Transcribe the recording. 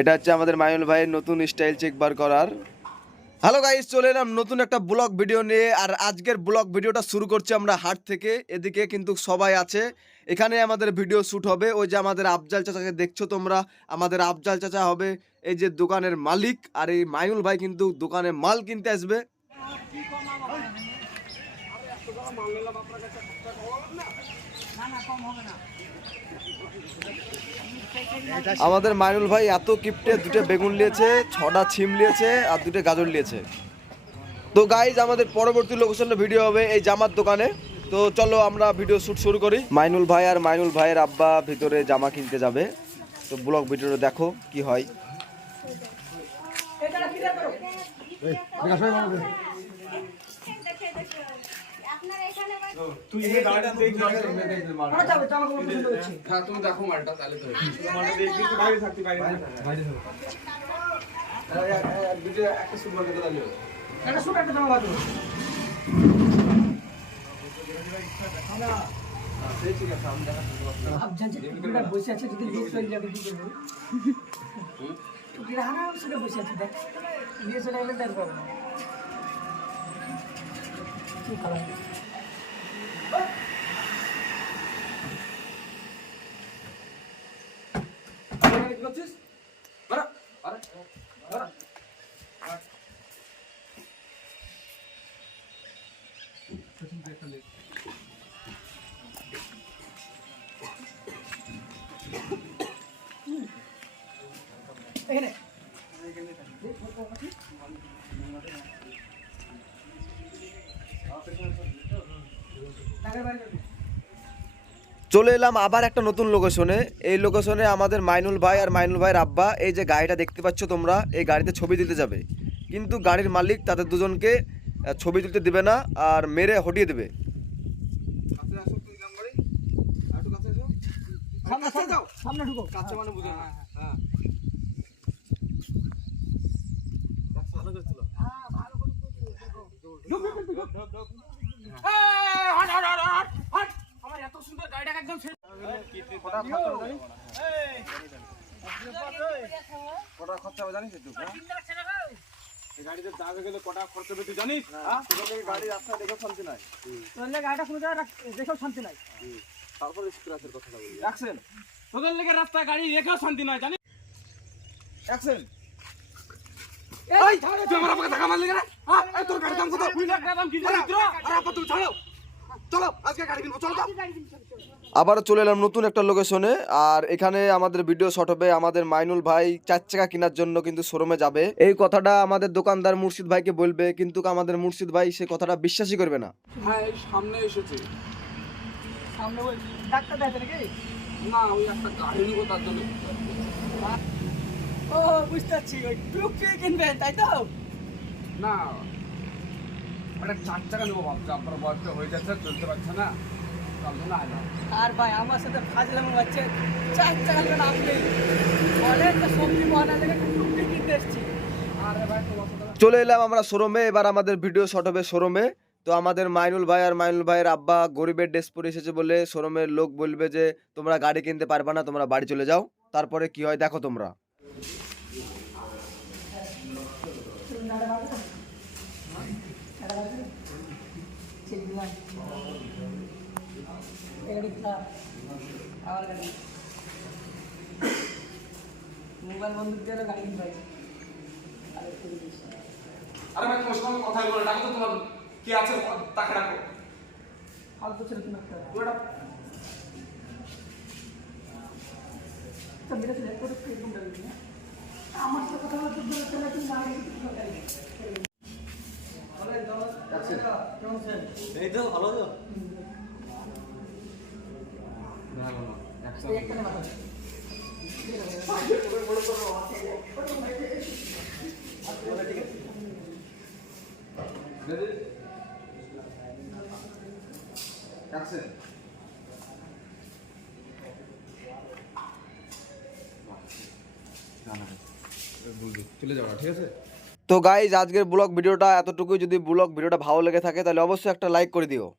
এটা হচ্ছে আমাদের মাইনুল ভাইয়ের নতুন স্টাইল চেক বার করার। হ্যালো গাইস, চলে এলাম নতুন একটা ব্লগ ভিডিও নিয়ে। আর আজকের ব্লগ ভিডিওটা শুরু করছি আমরা হাট থেকে। এদিকে কিন্তু সবাই আছে, এখানে আমাদের ভিডিও শ্যুট হবে। ওই যে আমাদের আফজাল চাচাকে দেখছো তোমরা, আমাদের আফজাল চাচা হবে এই যে দোকানের মালিক। আর এই মাইনুল ভাই কিন্তু দোকানে মাল কিনতে আসবে। আমাদের মাইনুল ভাই এত কিপটে, দুটো বেগুন নিয়েছে, 6টা ছিম নিয়েছে আর 2টে গাজর নিয়েছে। তো গাইজ আমাদের পরবর্তী লোকেশনের ভিডিও হবে এই জামার দোকানে। তো চলো আমরা ভিডিও শুট শুরু করি। মাইনুল ভাই আর মাইনুল ভাইয়ের আব্বা ভিতরে জামা কিনতে যাবে। তো ব্লগ ভিডিওটা দেখো কি হয়। তুমি দেখো মালটা তাহলে তো বসে আছে যদি চলে যাবে কি করবো আরামসে বসে আছে দেখ বিয়ে চলে গেলে দেখ পাবো কি খারাপ এখানে চলে এলাম আবার একটা নতুন লোকেশনে। এই লোকেশনে আমাদের মাইনুল ভাই আর মাইনুল ভাইয়ের আব্বা এই যে গাড়িটা দেখতে পাচ্ছ তোমরা, এই গাড়িতে ছবি তুলতে যাবে। কিন্তু গাড়ির মালিক তাদের দুজনকে ছবি তুলতে দিবে না আর মেরে হটিয়ে দেবে। সামনে ঢুকো কাছে মানে বুঝে না আমার এত সুন্দর গাড়িটাকে একদম খরচা হবে জানিস তুই? গাড়িতে যাবে গেলে কটা খরচ হবে তুই জানিস? গাড়ি রাস্তা দেখে শান্তি নাই, গাড়িটা কোনো জায়গায় দেখেও শান্তি নাই। তারপরে স্ক্র্যাচের কথাটা বলি। অ্যাকশন। তোদের লেগে রাস্তায় গাড়ি রেখেও শান্তি নয় জানিস? অ্যাকশন। এই তুই আমার আমাকে ধাক্কা মারলি কেন? হ্যাঁ এই তোর গাড়ির দাম কত? 2 লাখ টাকা দাম কিনতে দিত্র। আর আপা তুমি ছাড়ো। চলো আজকে গাড়ি কিনবো চলো তো। আবারও চলে এলাম নতুন একটা লোকেশনে। আর এখানে আমাদের ভিডিও শট হবে। আমাদের মাইনুল ভাই 4 চাকা কেনার জন্য কিন্তু শোরুমে যাবে। এই কথাটা আমাদের দোকানদার মুর্শিদ ভাইকে বলবে, কিন্তু আমাদের মুর্শিদ ভাই সে কথাটা বিশ্বাসই করবে না। হ্যাঁ এই সামনে এসেছে। সামনে ওই ডাক্তার দেখে নাকি? না ওই একটা গাড়ি নিবো তার জন্য। ও বুঝতে পারছি, ওই টুকটুকি কিনবেন তাই তো? না ওটা 4 চাকা নেবো ভাবছি, আপনার বয়সটা হয়ে যাচ্ছে চলতে পারছে না তার জন্য আইলাম। আর ভাই আমার সাথে ফাজলামো হচ্ছে, 4 টাকা নেবেন আপনি? অনেক সবজি বানা লেগে টুকটুকি কিনতে এসছি। আরে ভাই তোমার সাথে চলে এলাম আমরা শোরুমে। এবার আমাদের ভিডিও শট হবে শোরুমে। তো আমাদের মাইনুল ভাই আর মাইনুল ভাইয়ের আব্বা গরিবের ড্রেস পরে এসেছে বলে শোরুমের লোক বলবে যে তোমরা গাড়ি কিনতে পারবে না, তোমরা বাড়ি চলে যাও। তারপরে কি হয় দেখো তোমরা। মোবাইল বন্ধু দিয়ে গাড়ি কিনতে আরে ভাই তোমার সঙ্গে কথা বলো, ডাকো তো তোমার কি আছে তাকে ডাকো। ফালতু ছেলে তুমি একটা ওটা মেরে ছেলে করে এরকম ডাকবি না। আমার সাথে কথা বলতে গেলে ছেলে তুমি না এই তো ভালো তো। চলে যাবো ঠিক আছে। তো গাইজ আজকের ব্লগ ভিডিওটা এতটুকুই। যদি ব্লগ ভিডিওটা ভালো লেগে থাকে তাহলে অবশ্যই একটা লাইক করে দিও।